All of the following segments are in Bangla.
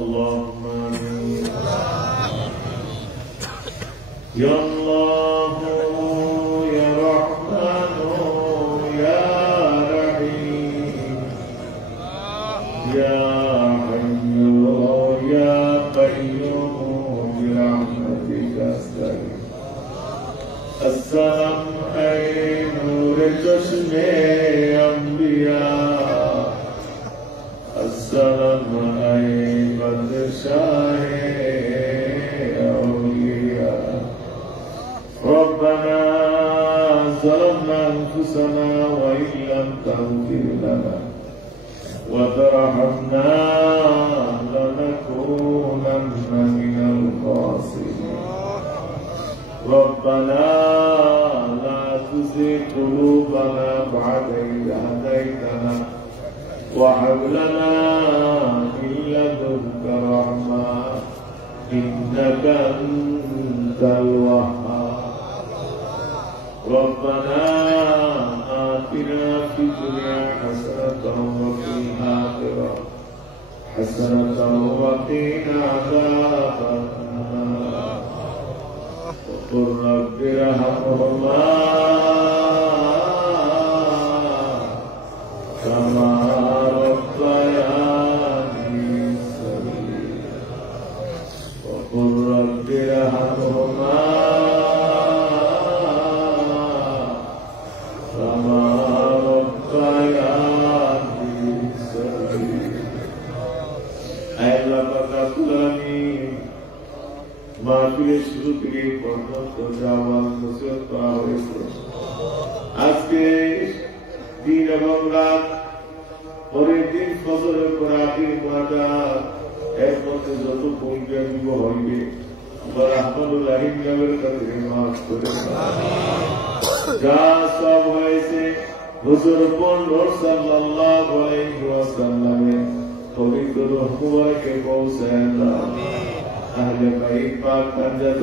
اللهم آمين يا الله يا رحمن يا رحيم يا حي يا قيوم برحمتك أستغيث السلام أي نور چشم أنبياء السلام أي بدشاه أولياء ربنا ظلمنا أنفسنا وإن لم تغفر لنا وترحمنا لنكونن من الخاسرين ربنا لا تزغ قلوبنا بعد إذ هديتنا وهب لنا من لدنك رحمة إنك أنت الوهاب ربنا آتنا في الدنيا حسنة وفي الآخرة حسنة وقنا عذاب النار وقل رب ارحمهما كما ربياني صغيرا وقل رب ارحمهما كما ربياني صغيرا أي الله تعالى মাহফিলের শুরু থেকে পর্যন্ত যাওয়ার নসিহত করা হয়েছে। আজকে দিন এবং রাত পরের দিন ফজরের পর আখির মুনাজাত এর মধ্যে যত পূর্বে দিব হইবে আল্লাহ রাহমাতুল রহিম নামের কাছে মাফ করে যা সব হয়েছে হুজুর নূর সাল্লাল্লাহু আলাইহি ওয়াসাল্লামের পবিত্র রূহ মুবারকে পৌঁছায় দাও। আহলে বাইত পাক তানজাত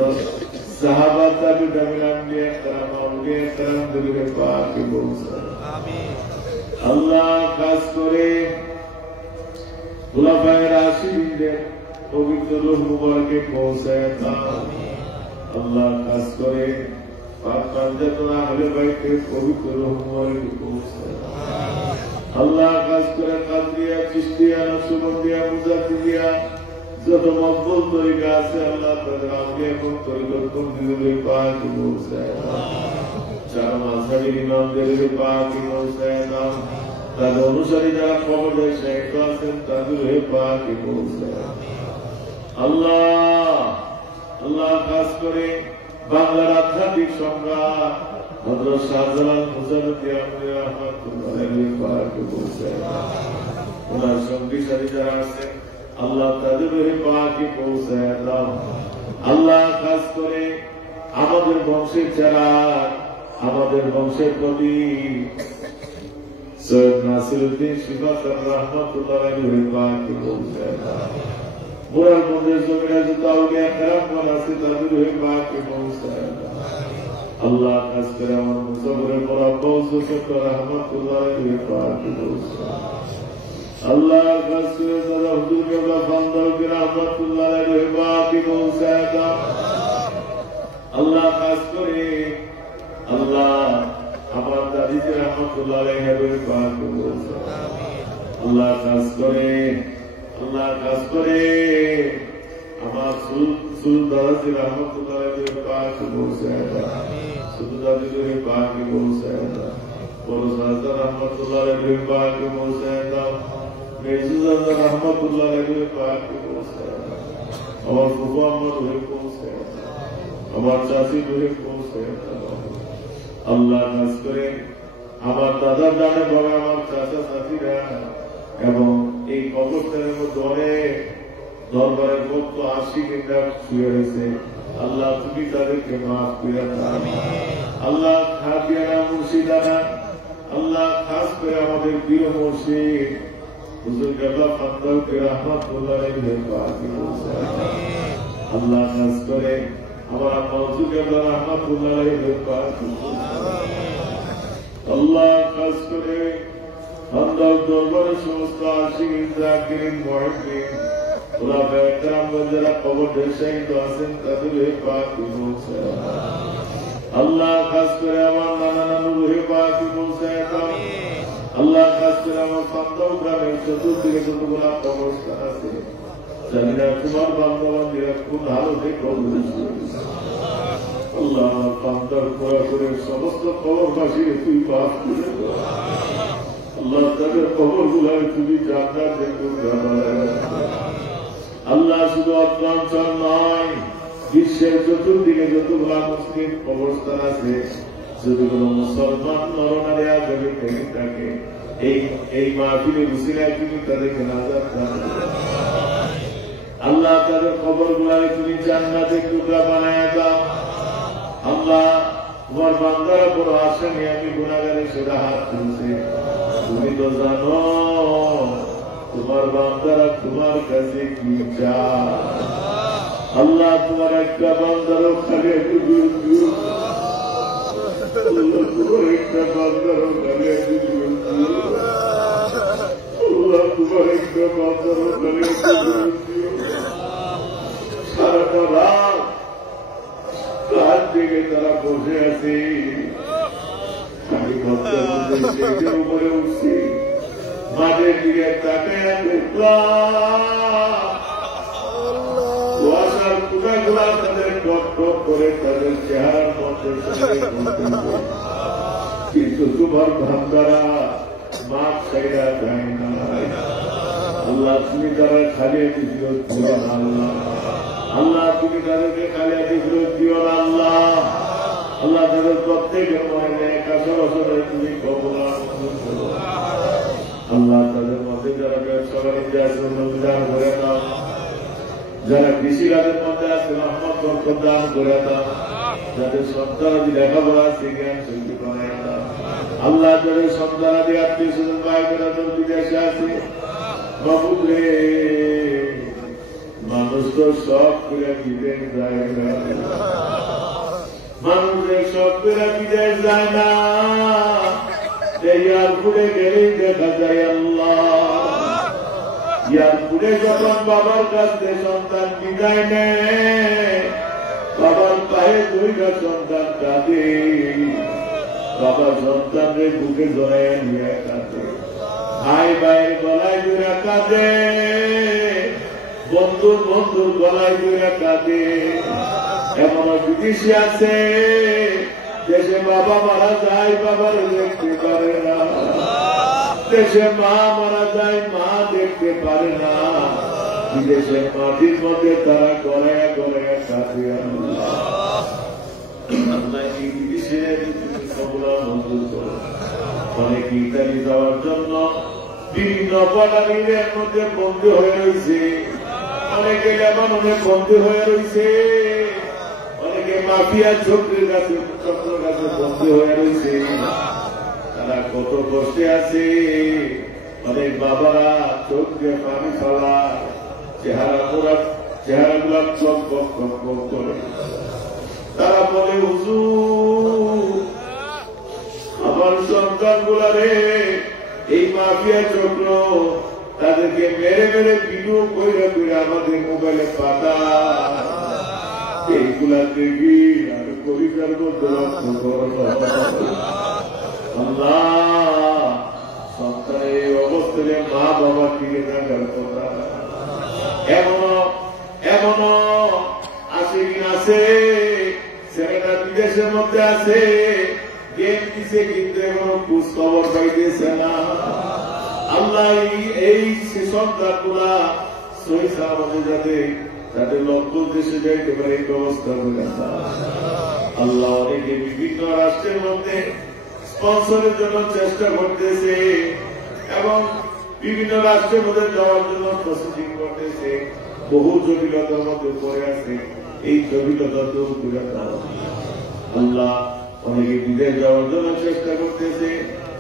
সাহাবা তাবিঈন আম্বিয়া کرام আউলিয়া کرام দুরুদে পাক পৌঁছায় আমিন। আল্লাহ খাস করে খুলাফায়ে রাশিদিনদের পবিত্র রূহ মুবারকে পৌঁছায় দাও আমিন। আল্লাহ খাস করে পাক তানজাত আহলে বাইতের পবিত্র রূহ মুবারকে পৌঁছায় আমিন। আল্লাহ খাস করে কাদরিয়া চিশতিয়া নকশবন্দিয়া মুজাদ্দিদিয়া যত মকবুল তরিকা আছে আল্লাহ তাদের আম্বিয়া এবং তরিকত দিলে পাক পৌঁছায় চার মাযহাবের ইমামদের পাক পৌঁছায় দাও। তাদের অনুসারী যারা কবরে শাহিদ আছেন তাদের পাক পৌঁছায় আল্লাহ। আল্লাহ খাস করে বাংলার আধ্যাত্মিক সম্রাট হযরত শাহজালাল মুজাদ্দিদ রাহমাতুল্লাহ আলাইহি পাক পৌঁছায় ওনার সঙ্গী সাথী যারা আছেন আল্লাহ তাদের পাকে পৌঁছায় দাও। আল্লাহ খাস করে আমাদের বংশের যারা আমাদের বংশের প্রতি সৈয়দ নাসিরউদ্দিন শিফাত রাহমাতুল্লাহ আলাইহি পাকে পৌঁছায় দাও। বুড়ার মধ্যে জমিরা যত আউলিয়া کرام আছে তাদের পাকে পৌঁছায় দাও। আল্লাহ খাস করে আমার মুসাফিরের পর পৌঁছতে রাহমাতুল্লাহ আলাইহি পাকে পৌঁছায় আল্লাহ খাস করে দাদা হুজুর কেবলা বান্দারকে রাহমাতুল্লাহ আলাইহি পাকে পৌঁছায় দাও। আল্লাহ খাস করে আল্লাহ আমার দাদিকে রাহমাতুল্লাহ আলাইহি পাকে পৌঁছায় আল্লাহ খাস করে আমার সুল দাদাকে রাহমাতুল্লাহ আলাইহি পাকে পৌঁছায় দাও। সুল দাদিকে পাকে পৌঁছায় দাও। বড় সাজদা রাহমাতুল্লাহ আলাইহি পাকে পৌঁছায় দাও। মেজুজাদা রাহমাতুল্লাহ আলাইহি পাকে পৌঁছায় দাও। আমার ফুফা আমার রূহে পৌঁছায় দাও। আমার চাচি রূহে পৌঁছায় দাও। আল্লাহ খাস করে আমার দাদার ডানে বাবা আমার চাচা চাচিরা এবং এই কবরস্থানের মধ্যে অনেক দরবারের ভক্ত আশিকিনরা শুয়ে রয়েছে আল্লাহ তুমি তাদেরকে মাফ করে দাও। আল্লাহ খাদিয়ানা মুর্শিদানা আল্লাহ খাস করে আমাদের প্রিয় মুর্শিদ হুজুর কেবলা ফান্দারকে রাহমাতুল্লাহ আলাইহি পাকে পৌঁছায় দাও। আল্লাহ খাস করে আমার আম্মা হুজুর কেবলা রাহমাতুল্লাহ আলাইহি পাকে পৌঁছায় দাও। আল্লাহ খাস করে আল্লাহ দরবারে সমস্ত আশিকিন জাকিরিন মুহিব্বিন খোলাফায়ে কেরামগণ যারা কবরে শায়িত আছেন তাদের রূহে পাক পৌঁছায় আল্লাহ। খাস করে আমার নানা নানু রূহে পাক পৌঁছায় দাও আল্লাহ। খাস করে আমার পান্তাও গ্রামের চতুর্দিকে যতগুলা কবরস্থান আছে জানি না তোমার বান্ধবান্ধীরা কোন হালতে কবরে আল্লাহ। আমার পান্তার করা করে সমস্ত কবরবাসীকে তুই মাফ করে দাও আল্লাহ। তাদের কবর গুলায় তুমি জান্নাতের টুকরা বানায় আল্লাহ। শুধু অঞ্চল নয়, বিশ্বের চতুর্দিকে যতগুলা মুসলিম অবস্থান আছে, যতগুলো মুসলমান নরনারী আজকে থেকে থাকে, এই মাহফিলের উসিলায় তুমি তাদেরকে নাজাত দান আল্লাহ। তাদের কবর গুলায় তুমি জান্নাতের টুকরা বানায় দাও আল্লাহ। তোমার বান্দারা বড় আশা নিয়ে আমি গুনাহগারের সেটা হাত তুলছে, তুমি তো জানো তোমার বান্দারা তোমার কাছে কি চায় আল্লাহ। তোমার একটা বান্দারও খালি একটু তোমার একটা বান্দারও খালি একটু আল্লাহ। তোমার একটা বান্দারও খালি একটু সারাটা রাত থেকে তারা বসে আছে, খালি ঘরটার উপরে উঠছি, মাঠের দিকে তাকায় কুয়াশার কুটাগুলা তাদের টক টক করে তাদের চেহারার মধ্যে, কিন্তু তোমার ভান্ডারা মাঠ ছাইরা যায় না আল্লাহ। তুমি তারা খালিয়াতি ফিরত দিও না আল্লাহ। আল্লাহ তুমি তাদেরকে খালিয়াতি ফিরত দিও না আল্লাহ। আল্লাহ তাদের প্রত্যেকের মনে কাছে বছরে তুমি কবর আল্লাহ। তাদের মধ্যে যারা ব্যবসা বাণিজ্য আছে দান করে দাও, যারা কৃষিকাজের মধ্যে আছে রহমত বরকত দান করে দাও, যাদের সন্তানাদি লেখাপড়া আছে জ্ঞান শক্তি বানায় দাও আল্লাহ। যাদের সন্তানাদি আত্মীয় স্বজন ভাই বেড়াদের বিদেশে আছে বাবুদ রে, মানুষ তো সব করে বিদেশ যায় না, মানুষের সব করে বিদেশ যায় না, এয়ারপোর্টে গেলেই দেখা যায় আল্লাহ। এয়ারপোর্টে যখন বাবার কাছে সন্তান বিদায় নেয়, বাবার পায়ে দুইটা সন্তান কাঁদে, বাবা সন্তানের বুকে জড়াইয়া নিয়ে কাঁদে, ভাই ভাইয়ের গলায় জোড়া কাঁদে, বন্ধুর বন্ধুর গলায় জোড়া কাঁদে। এমনও বিদেশি আছে দেশে বাবা মারা যায় বাবার দেখতে পারে না, দেশে মা মারা যায় মা দেখতে পারে না, বিদেশের মাটির মধ্যে তারা গড়াইয়া গড়াইয়া কাঁদে আল্লাহ। এই বিদেশের সবগুলা মঞ্জুর করো। অনেক ইতালি যাওয়ার জন্য বিভিন্ন পদানীদের মধ্যে বন্দী হয়ে রয়েছে, অনেকে লেবাননে বন্দী হয়ে রয়েছে, অনেকে মাফিয়া চক্রের কাছে বন্দী হয়ে রয়েছে। তারা কত কষ্টে আছে, অনেক বাবারা চোখ দিয়ে পানি ফেলা, চেহারা গুলা চক করে। তারা বলে হুজুর আমার সন্তান গুলারে এই মাফিয়া চক্র তাদেরকে মেরে মেরে ভিডিও করে করে আমাদের মোবাইলে পাতা, এইগুলা দেখি আর পরিকার মধ্যে আল্লাহ। সন্তানের এই অবস্থায় মা বাবা ফিরে থাকার কথা এমনও আছে কি আছে, ছেলেটা বিদেশের মধ্যে আছে, গেম দিছে কিন্তু এখনো খোঁজ খবর পাইতেছে না আল্লাহ। এই সন্তান গুলা সহিসা আমাদের যাতে তাদের লক্ষ্য দেশে যাইতে পারে এই ব্যবস্থা করে আল্লাহ। অনেকে বিভিন্ন রাষ্ট্রের মধ্যে স্পন্সরের জন্য চেষ্টা করতেছে এবং বিভিন্ন রাষ্ট্রের মধ্যে যাওয়ার জন্য প্রস্তুতি করতেছে, বহু জটিলতার মধ্যে পড়ে আছে, এই জটিলতা দূর করে দাও আল্লাহ। অনেকে বিদেশ যাওয়ার জন্য চেষ্টা করতেছে,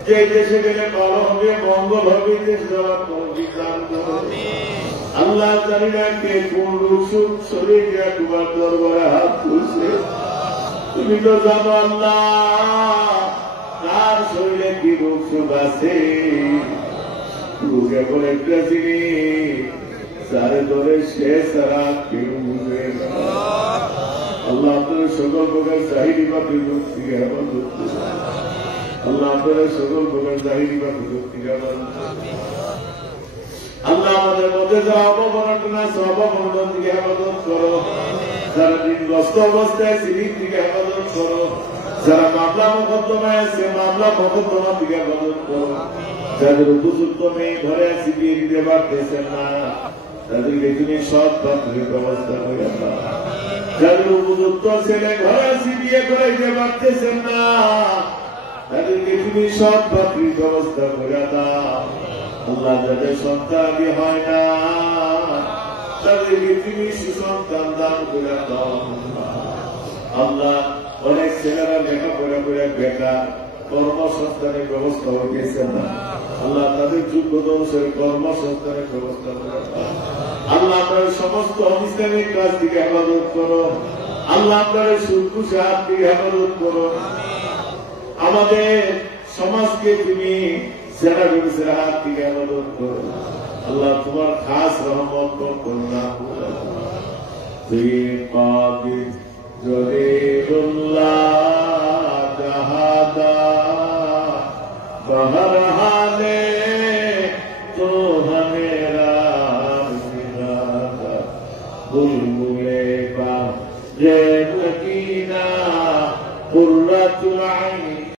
যে দেশে গেলে ভালো হবে মঙ্গল হবে, দেশ যাওয়ার আল্লাহ। জানি না কে কোন রূপ শরীর গিয়া তোমার দরবারে হাত তুলছে, তুমি তো জানো আল্লাহ তার শরীরে কি রূপ সুখ আছে। রোগ এখন একটা জিনিস সারে ধরে সে সারা কেউ বুঝে না। আল্লাহ আপনার সকল প্রকার জাহিরি বা বিভক্তি হেফাজত করুন। আল্লাহ আপনার সকল প্রকার জাহিরি বা বিভক্তি হেফাজত করুন। আল্লাহ আমাদের মধ্যে যারা অবমাননা অবমাননা থেকে হেফাজত করো, যারা দিনগ্রস্ত অবস্থায় সিলিং থেকে হেফাজত করো, যারা মামলা মোকদ্দমায় আছে মামলা মোকদ্দমা থেকে হেফাজত করো, যাদের উপযুক্ত মেয়ে ঘরে আছে বিয়ে দিতে পারতেছেন না তাদেরকে তুমি সৎ পাত্রের ব্যবস্থা করে দাও। যাদের উপযুক্ত ছেলে ঘরে আছে বিয়ে করাইতে পারতেছেন না তাদেরকে তুমি সৎ পাত্রের ব্যবস্থা করে দাও। আল্লাহ যাদের সন্তান হয় না তাদেরকে তুমি সুসন্তান দান করে দাও। আল্লাহ অনেক ছেলেরা লেখাপড়া করে বেকার, কর্মসংস্থানের ব্যবস্থা হয়ে গেছে না। আল্লাহ তাদের যোগ্যতা অনুসারে কর্মসংস্থানের ব্যবস্থা করে দাও। আল্লাহ আপনার সমস্ত ইসলামিক কাজ থেকে হেফাজত করো। আল্লাহ আপনার সুরকুশে হাত থেকে হেফাজত করো। আমাদের সমাজকে তুমি সেরা ব্যবসার হাত থেকে হেফাজত করো। আল্লাহ তোমার খাস রহমত করনা তুই পাবি জলিলুল্লাহ জাহাদা বহরহালে তো হমেরা গুল